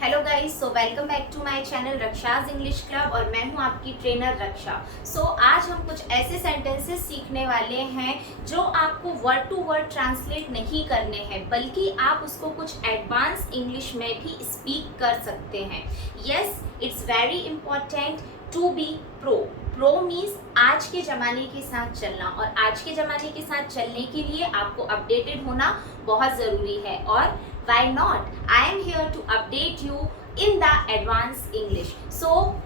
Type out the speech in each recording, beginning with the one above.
Hello guys, so welcome back to my channel Raksha's English club और मैं हूं आपकी ट्रेनर रक्षा। आज हम कुछ ऐसे सेंटेंसेस सीखने वाले हैं जो आपको वर्ड टू वर्ड ट्रांसलेट नहीं करने हैं, बल्कि आप उसको कुछ एडवांस इंग्लिश में भी स्पीक कर सकते हैं। Yes, it's very important to be pro. Pro means आज के ज़माने के साथ चलना, और आज के ज़माने के साथ चलने के लिए आपको अपडेटेड होना बहुत ज़रूरी है। और why not? I am here to update you in the advanced English.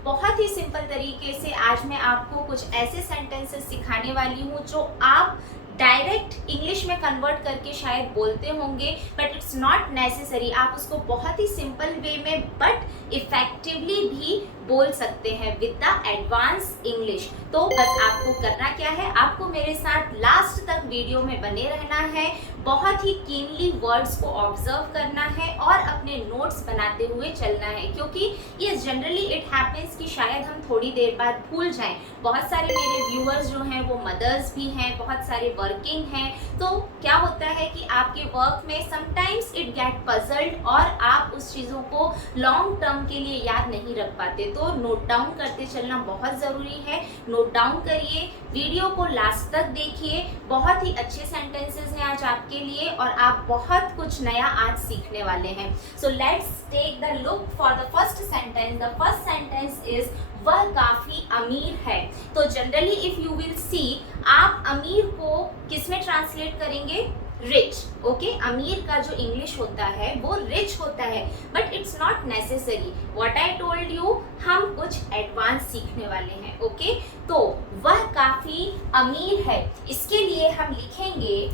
बहुत ही सिंपल तरीके से आज मैं आपको कुछ ऐसे सेंटेंसेस सिखाने वाली हूँ जो आप डायरेक्ट इंग्लिश में कन्वर्ट करके शायद बोलते होंगे, बट इट्स नॉट नेसेसरी। आप उसको बहुत ही सिंपल वे में बट इफेक्टिवली भी बोल सकते हैं विद द एडवांस इंग्लिश। तो बस आपको करना क्या है, आपको मेरे साथ लास्ट तक वीडियो में बने रहना है, बहुत ही कीनली वर्ड्स को ऑब्जर्व करना है और अपने नोट्स बनाते हुए चलना है, क्योंकि ये जनरली इट हैपेंस कि शायद हम थोड़ी देर बाद भूल जाएं। बहुत सारे मेरे व्यूअर्स जो हैं वो मदर्स भी हैं, बहुत सारे वर्किंग हैं, तो क्या होता है कि आपके वर्क में समटाइम्स इट गेट पजल्ड और आप उस चीज़ों को लॉन्ग टर्म के लिए याद नहीं रख पाते। तो नोट डाउन करते चलना बहुत ज़रूरी है। नोट डाउन करिए, वीडियो को लास्ट तक देखिए, बहुत ही अच्छे सेंटेंसेस हैं आज आपके लिए और आप बहुत कुछ नया आज सीखने वाले हैं। So let's take the look for the first sentence. The first sentence is वह काफी अमीर है। तो generally if you will see, आप अमीर को किस में ट्रांसलेट करेंगे? रिच। ओके, अमीर का जो इंग्लिश होता है वो रिच होता है, but it's not necessary. What I told you, हम कुछ एडवांस सीखने वाले हैं। ओके, तो वह काफी अमीर है, इसके लिए हम लिखेंगे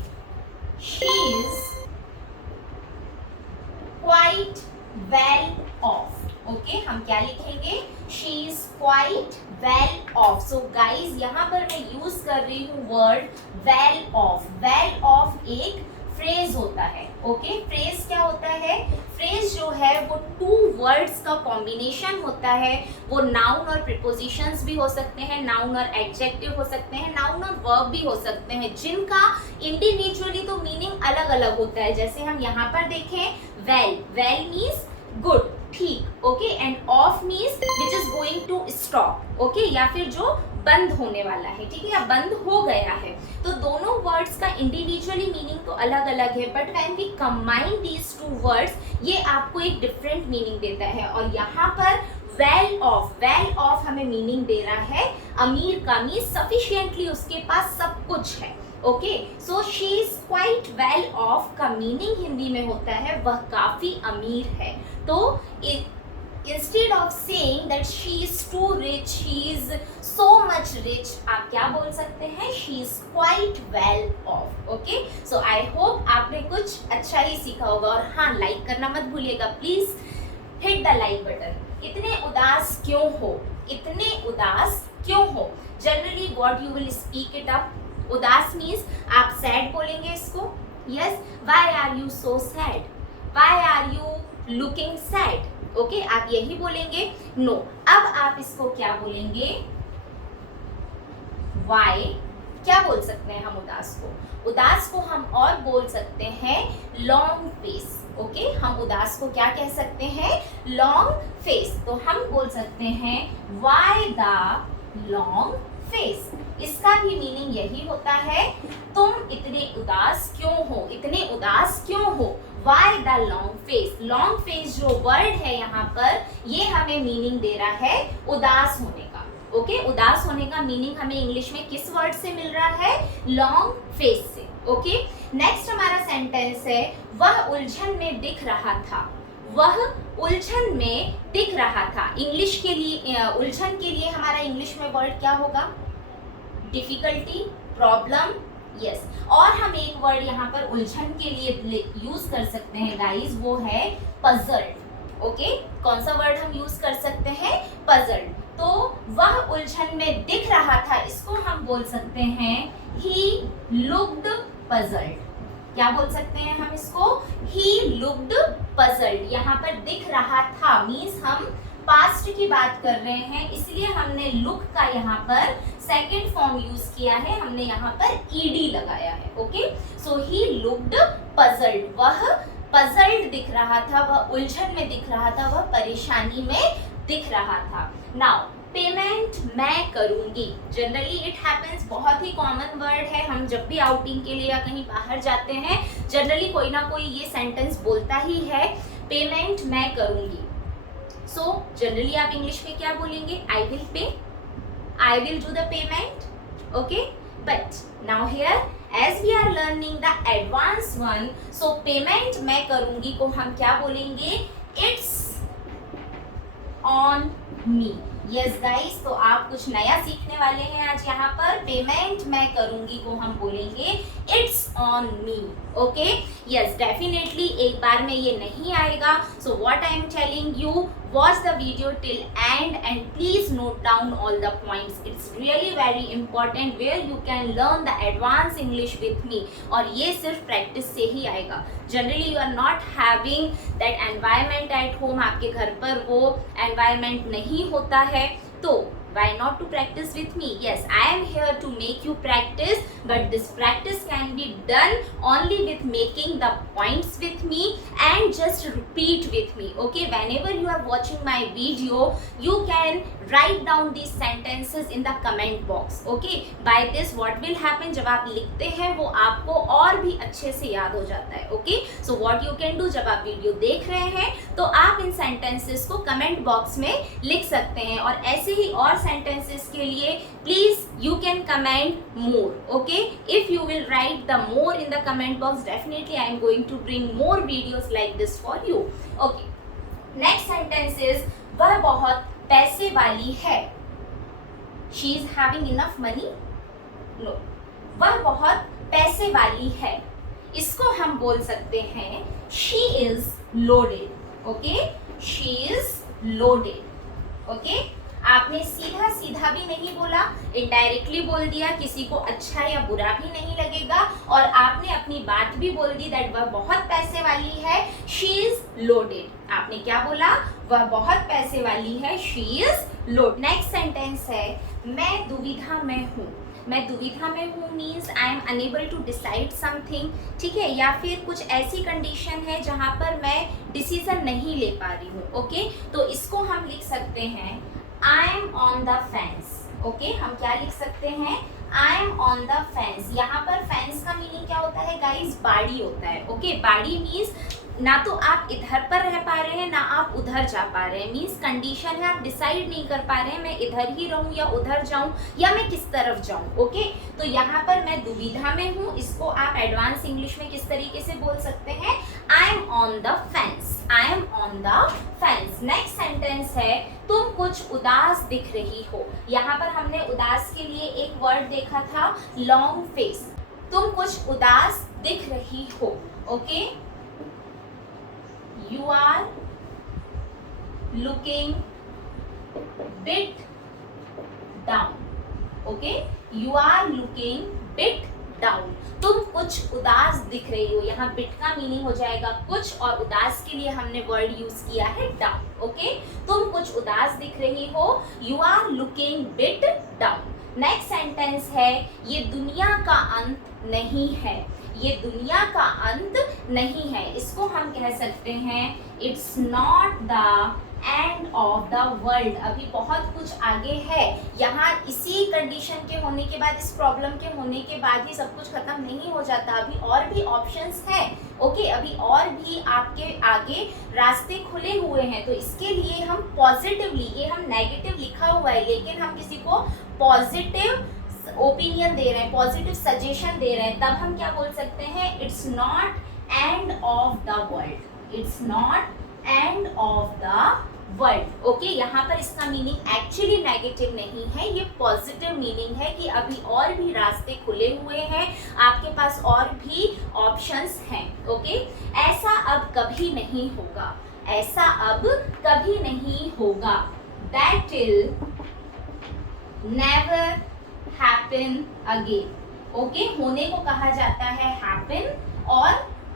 she is quite well off. Okay, हम क्या लिखेंगे? she is quite well off. So guys, यहाँ पर मैं यूज कर रही हूँ word well off. well off एक फ्रेज होता है। ओके, फ्रेज क्या होता है? फ्रेज जो है वो टू वर्ड्स का कॉम्बिनेशन होता है। वो नाउन और प्रीपोजिशंस भी हो सकते हैं, नाउन और एडजेक्टिव हो सकते हैं, नाउन और वर्ब भी हो सकते हैं, जिनका इंडिविजुअली तो मीनिंग अलग अलग होता है। जैसे हम यहाँ पर देखें, वेल, वेल मीन्स गुड, ठीक। Okay, and of means which is going to stop. Okay, या फिर जो बंद होने वाला है, ठीक है, या बंद हो गया है। तो दोनों वर्ड्स का इंडिविजुअली मीनिंग तो अलग अलग है, but when we combine these two words, ये आपको एक डिफरेंट मीनिंग देता है। और यहाँ पर वेल ऑफ, वेल ऑफ हमें मीनिंग दे रहा है अमीर का, मीन्स सफिशिएंटली उसके पास सब कुछ है। Okay, so she is quite well of का मीनिंग हिंदी में होता है वह काफी अमीर है। तो instead of saying that she is too rich, she is so much rich, आप क्या बोल सकते हैं? she is quite well off. okay, so I hope आपने कुछ अच्छा ही सीखा होगा। और हाँ, लाइक करना मत भूलिएगा, please hit the like button. इतने उदास क्यों हो? इतने उदास क्यों हो? Generally what you will speak it up. उदास मीन्स आप सैड बोलेंगे इसको। Yes, why are you so sad? Why are you looking sad? Okay, आप यही बोलेंगे। नो, अब आप इसको क्या बोलेंगे? वाई। क्या बोल सकते हैं हम उदास को? उदास को हम और बोल सकते हैं लॉन्ग फेस। ओके, हम उदास को क्या कह सकते हैं? Long face. तो हम बोल सकते हैं वाई द लॉन्ग फेस। इसका भी मीनिंग यही होता है, तुम इतने उदास क्यों हो? इतने उदास क्यों हो? Why the long face? Long face जो वर्ड है यहाँ पर, ये हमें मीनिंग दे रहा है उदास होने का। ओके, उदास होने का मीनिंग हमें इंग्लिश में किस वर्ड से मिल रहा है? लॉन्ग फेस से। ओके, नेक्स्ट हमारा सेंटेंस है वह उलझन में दिख रहा था। वह उलझन में दिख रहा था। इंग्लिश के लिए उलझन के लिए हमारा इंग्लिश में वर्ड क्या होगा? Difficulty, problem. यस, और हम एक वर्ड यहाँ पर उलझन के लिए यूज कर सकते हैं गाइस, वो है पजल्ड। ओके, कौन सा वर्ड हम यूज कर सकते हैं? पजल्ड। तो वह उलझन में दिख रहा था, इसको हम बोल सकते हैं he looked puzzled। क्या बोल सकते हैं हम इसको? he looked puzzled। यहाँ पर दिख रहा था मीन्स हम पास्ट की बात कर रहे हैं, इसलिए हमने लुक का यहाँ पर सेकेंड फॉर्म यूज किया है, हमने यहाँ पर ईडी लगाया है। Okay, so he looked puzzled, वह पजल्ड दिख रहा था, वह उलझन में दिख रहा था, वह परेशानी में दिख रहा था। नाउ पेमेंट मैं करूंगी, जनरली इट हैपेंस, बहुत ही कॉमन वर्ड है। हम जब भी आउटिंग के लिए या कहीं बाहर जाते हैं जनरली कोई ना कोई ये सेंटेंस बोलता ही है, पेमेंट मैं करूंगी। सो जनरली आप इंग्लिश में क्या बोलेंगे? I will pay, I will do the payment, okay. But now here as we are learning the advance one, so payment मैं करूंगी को हम क्या बोलेंगे? It's on me. Yes guys, तो आप कुछ नया सीखने वाले हैं आज यहाँ पर। पेमेंट मैं करूंगी को हम बोलेंगे it's on me, okay. Yes, definitely एक बार में ये नहीं आएगा। So what I am telling you, watch the video till end and please note down all the points. It's really very important where you can learn the advance English with me. और ये सिर्फ practice से ही आएगा। Generally you are not having that environment at home, आपके घर पर वो एनवायरमेंट नहीं होता है, तो why not to practice with me? Yes, I am here to make you practice, but this practice can be done only with making the points with me and just repeat with me, okay? Whenever you are watching my video, you can write down these sentences in the comment box, okay? By this what will happen, जब आप लिखते हैं वो आपको और भी अच्छे से याद हो जाता है, okay? So what you can do, जब आप वीडियो देख रहे हैं तो आप इन sentences को comment box में लिख सकते हैं। और ऐसे ही और sentences के लिए please you can comment more, okay? If you will write the more in the comment box, definitely I am going to bring more videos like this for you, okay? Next sentence is, वह बहुत पैसे वाली है। She is having enough money? No. वह बहुत पैसे वाली है, इसको हम बोल सकते हैं she is loaded, okay? She is loaded, okay? आपने सीधा सीधा भी नहीं बोला, इनडायरेक्टली बोल दिया, किसी को अच्छा या बुरा भी नहीं लगेगा, और आपने अपनी बात भी बोल दी दैट वह बहुत पैसे वाली है, शी इज लोडेड। आपने क्या बोला? वह बहुत पैसे वाली है, she is load. Next sentence है, मैं दुविधा में हूँ। मैं दुविधा में हूँ means I am unable to decide something, ठीक है, या फिर कुछ ऐसी कंडीशन है जहाँ पर मैं डिसीजन नहीं ले पा रही हूँ, ओके। तो इसको हम लिख सकते हैं I am on the fence, okay? हम क्या लिख सकते हैं? I am on the fence। यहाँ पर fence का मीनिंग क्या होता है गाइस? बाड़ी होता है, ओके। बाड़ी मीन्स ना तो आप इधर पर रह पा रहे हैं ना आप उधर जा पा रहे हैं, मीन्स कंडीशन है आप डिसाइड नहीं कर पा रहे हैं मैं इधर ही रहूं या उधर जाऊं या मैं किस तरफ जाऊं, ओके। तो यहाँ पर मैं दुविधा में हूँ, इसको आप एडवांस इंग्लिश में किस तरीके से बोल सकते हैं? I am on the fence, I am on the fence. Next sentence है, तुम कुछ उदास दिख रही हो। यहाँ पर हमने उदास के लिए एक वर्ड देखा था, लॉन्ग फेस। तुम कुछ उदास दिख रही हो, okay. You are looking bit down, okay? You are looking bit down। तुम कुछ उदास दिख रही हो, यहाँ बिट का मीनिंग हो जाएगा कुछ, और उदास के लिए हमने वर्ड यूज किया है डाउन, ओके। तुम कुछ उदास दिख रही हो, you are looking bit down. Next sentence है, ये दुनिया का अंत नहीं है। ये दुनिया का अंत नहीं है, इसको हम कह सकते हैं it's not the end of the world. अभी बहुत कुछ आगे है, यहाँ इसी कंडीशन के होने के बाद, इस प्रॉब्लम के होने के बाद ही सब कुछ खत्म नहीं हो जाता, अभी और भी ऑप्शंस हैं, ओके। अभी और भी आपके आगे रास्ते खुले हुए हैं। तो इसके लिए हम पॉजिटिवली, ये हम नेगेटिव लिखा हुआ है लेकिन हम किसी को पॉजिटिव ओपिनियन दे रहे हैं, पॉजिटिव सजेशन दे रहे हैं, तब हम क्या बोल सकते हैं? It's not end of the world, it's not end of the world, okay. यहाँ पर इसका मीनिंग एक्चुअली नेगेटिव नहीं है, ये पॉजिटिव मीनिंग है कि अभी और भी रास्ते खुले हुए हैं, आपके पास और भी ऑप्शंस हैं, ओके। ऐसा अब कभी नहीं होगा, ऐसा अब कभी नहीं होगा, that will never happen again, okay. होने को कहा जाता है happen, और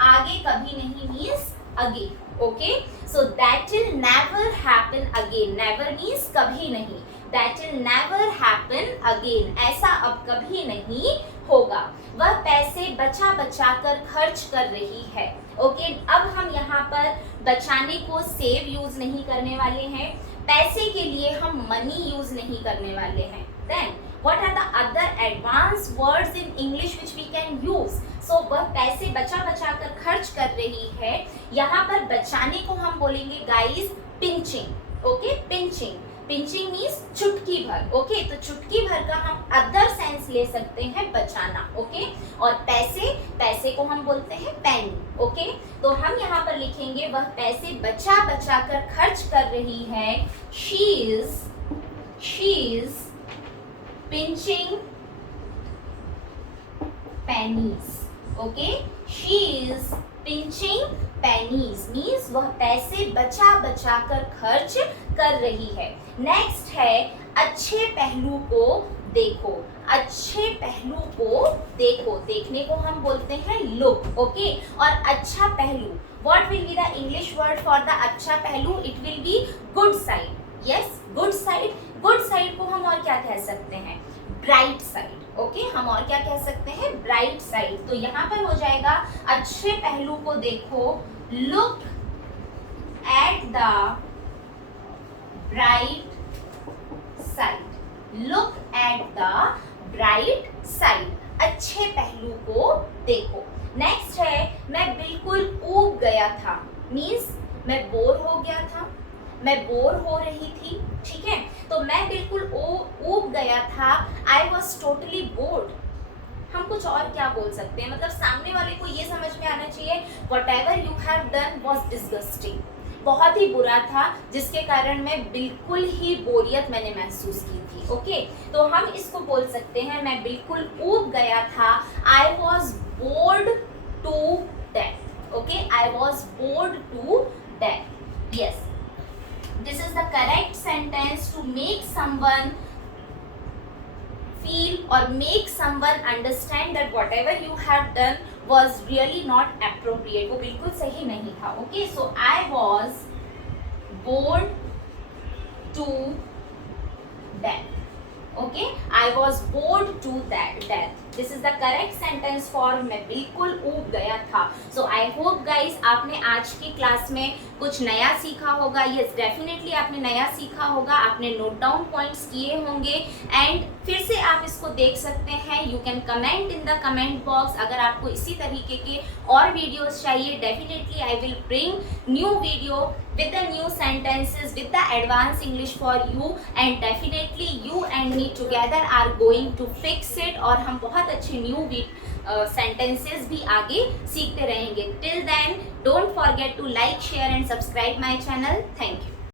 आगे कभी नहीं means again, okay. so that will never happen again, never means कभी नहीं, that will never happen again, ऐसा अब कभी नहीं होगा। वह पैसे बचा बचा कर खर्च कर रही है। ओके, अब हम यहाँ पर बचाने को सेव यूज नहीं करने वाले हैं, पैसे के लिए हम मनी यूज नहीं करने वाले हैं। Then what are the other advanced words in English which we can use? So वह पैसे बचा बचा कर खर्च कर रही है। यहाँ पर बचाने को हम बोलेंगे guys pinching. Okay, pinching, pinching means चुटकी भर। ओके, तो चुटकी भर का हम अदर सेंस ले सकते हैं बचाना। ओके, और पैसे, पैसे को हम बोलते हैं पेनी। ओके, तो हम यहाँ पर लिखेंगे वह पैसे बचा बचा कर खर्च कर रही है। she is pinching pennies. Okay, she is pinching pennies means वह पैसे बचा बचा कर खर्च कर रही है। नेक्स्ट है अच्छे पहलू को देखो। अच्छे पहलू को देखो, देखने को हम बोलते हैं लुक। ओके, और अच्छा पहलू, what will be the English word for the अच्छा पहलू? It will be good side. Yes, good side. Good side को हम और क्या कह सकते हैं? Bright side. ओके, हम और क्या कह सकते हैं? Bright side. तो यहाँ पर हो जाएगा अच्छे पहलू को देखो, look at the bright side. Look at the bright side, अच्छे पहलू को देखो। नेक्स्ट है मैं बिल्कुल ऊब गया था, मीन्स मैं बोर हो गया था, मैं बोर हो रही थी। ठीक है, तो मैं बिल्कुल ऊब गया था। I was totally board. हम कुछ और क्या बोल सकते हैं, मतलब सामने वाले को ये समझ में आना चाहिए what ever you have done was disgusting, बहुत ही बुरा था जिसके कारण मैं बिल्कुल ही बोरियत मैंने महसूस की थी। ओके, तो हम इसको बोल सकते हैं मैं बिल्कुल ऊब गया था। I was bored to death. Okay, I was bored to death. Yes, this is the correct sentence to make someone feel or make someone understand that whatever you have done was really not appropriate, वो बिल्कुल सही नहीं था। Okay, so I was bored to death. Okay, I was bored to death. This is the correct sentence for मैं बिल्कुल ऊब गया था। So I hope guys आपने आज की क्लास में कुछ नया सीखा होगा। Yes, definitely आपने नया सीखा होगा, आपने नोट डाउन पॉइंट्स किए होंगे एंड फिर से आप इसको देख सकते हैं। You can comment in the comment box. अगर आपको इसी तरीके के और वीडियोस चाहिए, definitely I will bring new video with the new sentences, with the advanced English for you, and definitely you and me together are going to fix it, और हम बहुत अच्छे न्यू sentences भी आगे सीखते रहेंगे। Till then, don't forget to like, share and subscribe my channel. Thank you.